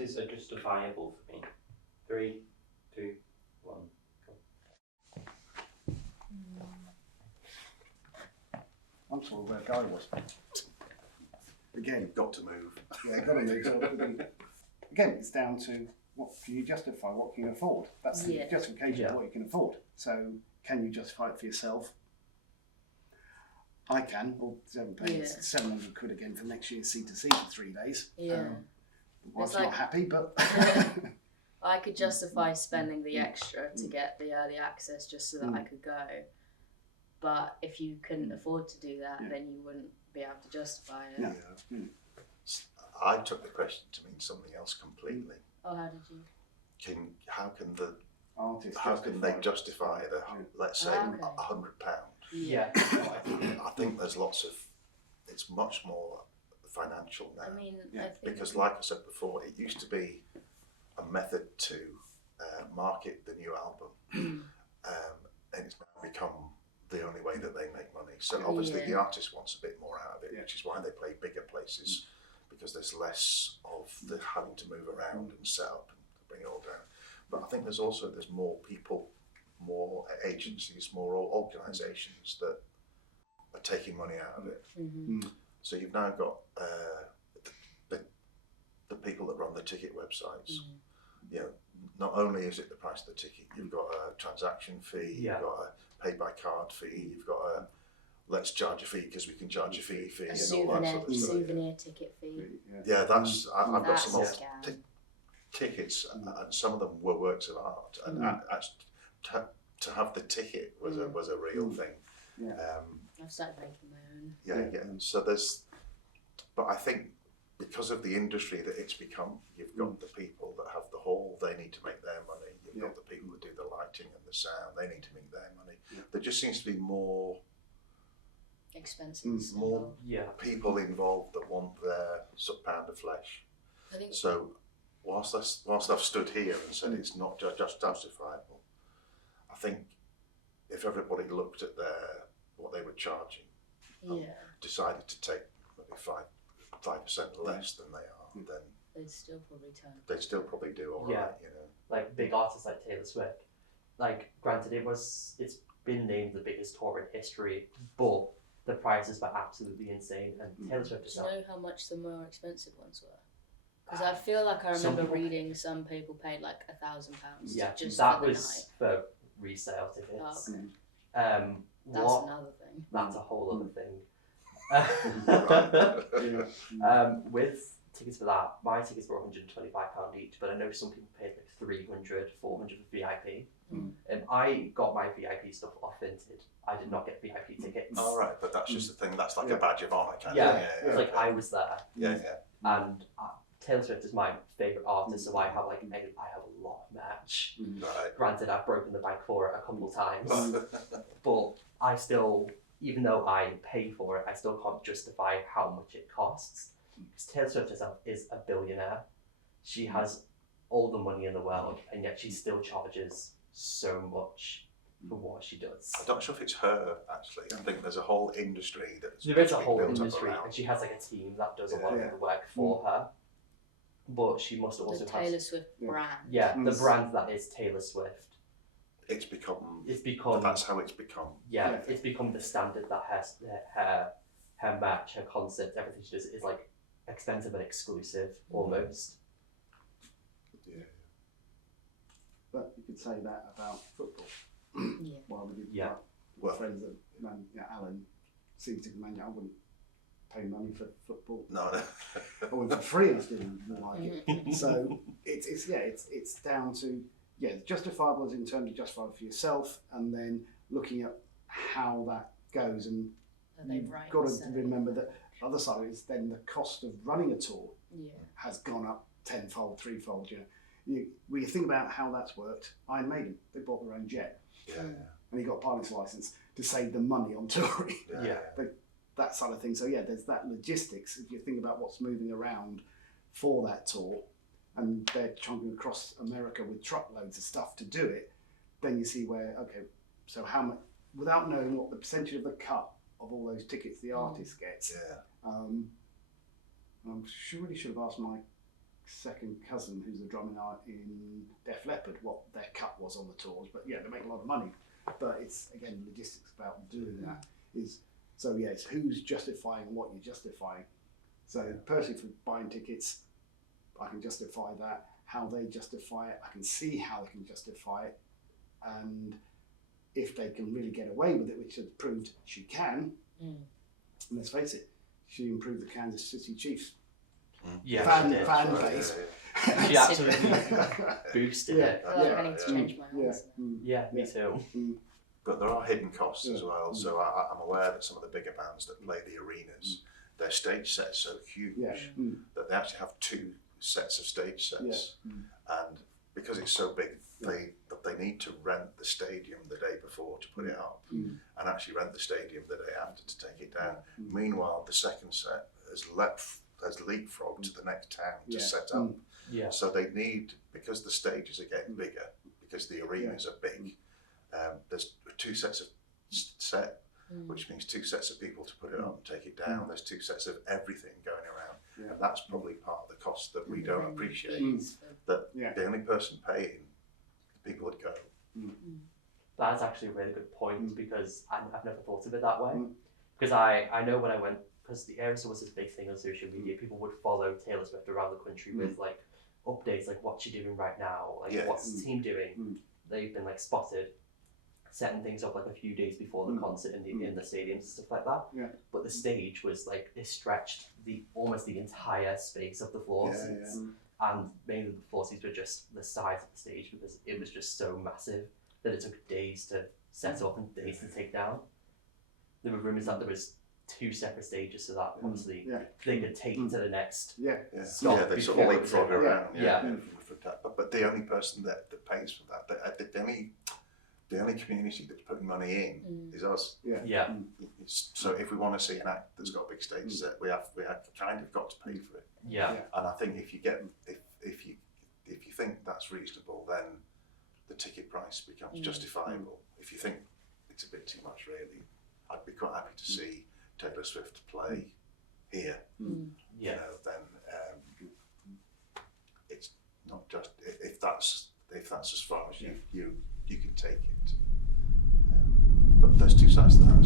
prices are justifiable for me. 3, 2, 1, go. I'm sort of where Guy was. Again, You've got to move. yeah, got to move. So again, it's down to what can you justify, what can you afford? That's the justification of what you can afford. So can you justify it for yourself? I can. Or paying 700 quid again for next year's C2C for 3 days. Yeah. The wife's not happy, but I could justify spending the extra to get the early access just so that I could go. But if you couldn't afford to do that, then you wouldn't be able to justify it. No. I took the question to mean something else completely. Oh, how did you? How can the artists how can they justify it? Let's say £100. Yeah. I think there's lots of. It's much more financial now. I mean, I think because, like I said before, it used to be a method to market the new album, and it's now become the only way that they make money. So obviously the artist wants a bit more out of it, which is why they play bigger places, because there's less of the having to move around and set up and bring it all down. But I think there's more people, more agencies, more organisations that are taking money out of it. So you've now got the people that run the ticket websites. You know, not only is it the price of the ticket, you've got a transaction fee, you've got a pay by card fee, you've got a let's charge a fee because we can charge a fee a and all that sort of stuff. souvenir ticket fee. Yeah, that's I've got some old scam. tickets, and some of them were works of art, and to have the ticket was a real thing. I've started making my own. Yeah. So but I think because of the industry that it's become, you've got the people that have the hall, they need to make their money. You've got the people that do the lighting and the sound, they need to make their money. There just seems to be more expenses. More people involved that want their pound of flesh. I think so whilst I've stood here and said it's not just justifiable, I think if everybody looked at what they were charging, decided to take maybe 5% less than they are, then they'd still probably turn. They'd still probably do all right, you know. Like big artists like Taylor Swift. Like, granted, it's been named the biggest tour in history, but the prices were absolutely insane. And Taylor Swift herself. Do you know how much the more expensive ones were? Because I feel like I remember reading some people paid like £1,000. Yeah, just that for the was night. for resale tickets. Okay. That's another thing. That's a whole other thing. With tickets for that, my tickets were £125 each, but I know some people paid like 300, 400 for VIP. I got my VIP stuff off Vinted. I did not get VIP tickets. All right, but that's just the thing. That's like a badge of honour, kind of. It's like I was there. And Taylor Swift is my favourite artist, so I have a lot of merch. Right. Granted, I've broken the bank for it a couple of times, but I still, even though I pay for it, I still can't justify how much it costs. Because Taylor Swift herself is a billionaire. She has all the money in the world, and yet she still charges so much for what she does. I'm not sure if it's her, actually. I think there's a whole industry that's there is a whole industry, and she has like a team that does a lot of the work for her. But she must also have Taylor Swift brand. Yeah, the brand that is Taylor Swift. It's become. That's how it's become. Yeah, it's become the standard that her match, her concerts, everything she does is like expensive and exclusive almost. Yeah. But you could say that about football. Well, we did friends that Alan seems to manage. I wouldn't pay money for football. No. Or for free, I still wouldn't like it. So it's down to justifiable as in terms of justifiable for yourself, and then looking at how that goes, and you've got to remember that the other side is then the cost of running a tour has gone up tenfold, threefold. When you think about how that's worked, Iron Maiden, they bought their own jet, and he got a pilot's license to save them money on touring. That side of things. So there's that logistics. If you think about what's moving around for that tour, and they're chunking across America with truckloads of stuff to do it, then you see where so how much, without knowing what the percentage of the cut of all those tickets the artist gets. I really should have asked my second cousin who's a drummer in Def Leppard what their cut was on the tours, but yeah, they make a lot of money. But it's again logistics about doing that is so yeah, it's who's justifying what you're justifying. So personally, for buying tickets, I can justify that. How they justify it, I can see how they can justify it, and if they can really get away with it, which has proved she can. And let's face it, she improved the Kansas City Chiefs Yeah, fan she did. base. She absolutely boosted it. I feel like I need to change my answer. Yeah, me too. But there are hidden costs as well. So I'm aware that some of the bigger bands that play the arenas, their stage set is so huge that they actually have 2 sets of stage sets, and because it's so big, they need to rent the stadium the day before to put it up, and actually rent the stadium the day after to take it down. Meanwhile, the second set has leapfrogged to the next town to set up. So they need, because the stages are getting bigger, because the arenas are big. There's 2 sets of set, which means 2 sets of people to put it up and take it down. There's 2 sets of everything going around. And that's probably part of the cost that we don't appreciate. That the only person paying, the people that go. That's actually a really good point because I've never thought of it that way. Because I know when I went, because the Aerosol was this big thing on social media, people would follow Taylor Swift around the country with like updates, like what's she doing right now, like what's the team doing. They've been like spotted setting things up like a few days before the concert in the stadiums and stuff like that. But the stage was like it stretched almost the entire space of the floor seats, and mainly the floor seats were just the size of the stage because it was just so massive that it took days to set up and days to take down. There were rumours that there was 2 separate stages, so that obviously they could take it to the next stop they sort of leapfrog around. But the only person that pays for that, the only community that's putting money in is us. So if we want to see an act that's got a big stage set, we have kind of got to pay for it. And I think if you think that's reasonable, then the ticket price becomes justifiable. If you think it's a bit too much, really, I'd be quite happy to see Taylor Swift play here. You know, then it's not just if that's as far as you can take it. But there's 2 sides to that.